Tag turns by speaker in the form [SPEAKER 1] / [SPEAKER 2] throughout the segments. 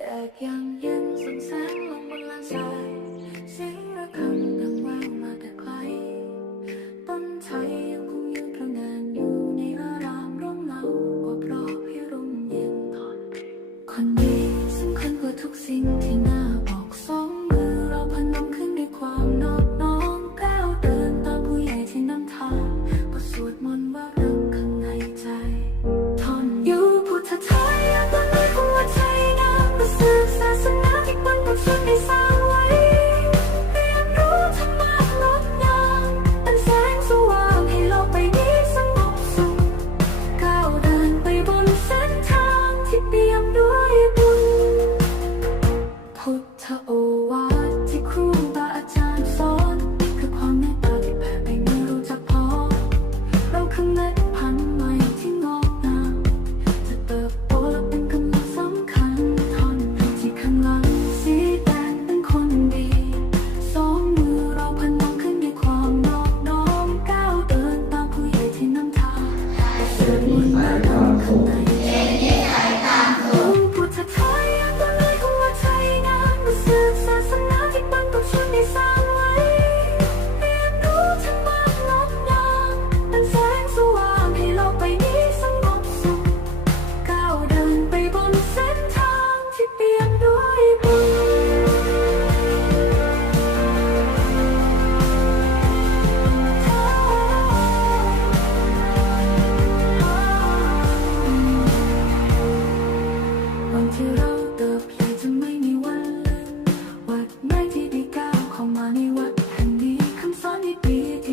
[SPEAKER 1] แต่ยังเย็นสงแสงลงบนลานทรายเสียงระฆัง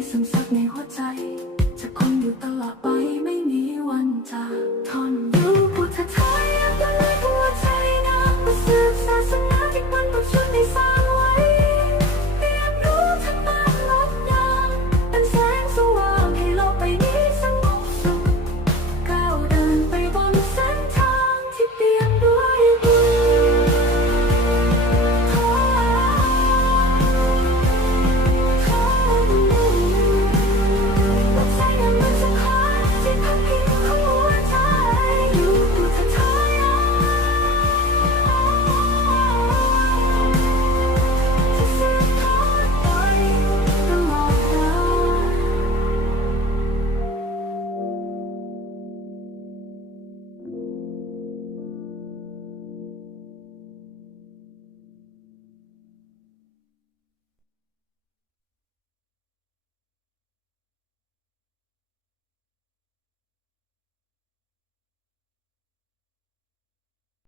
[SPEAKER 1] ซึมซับในหัวใจ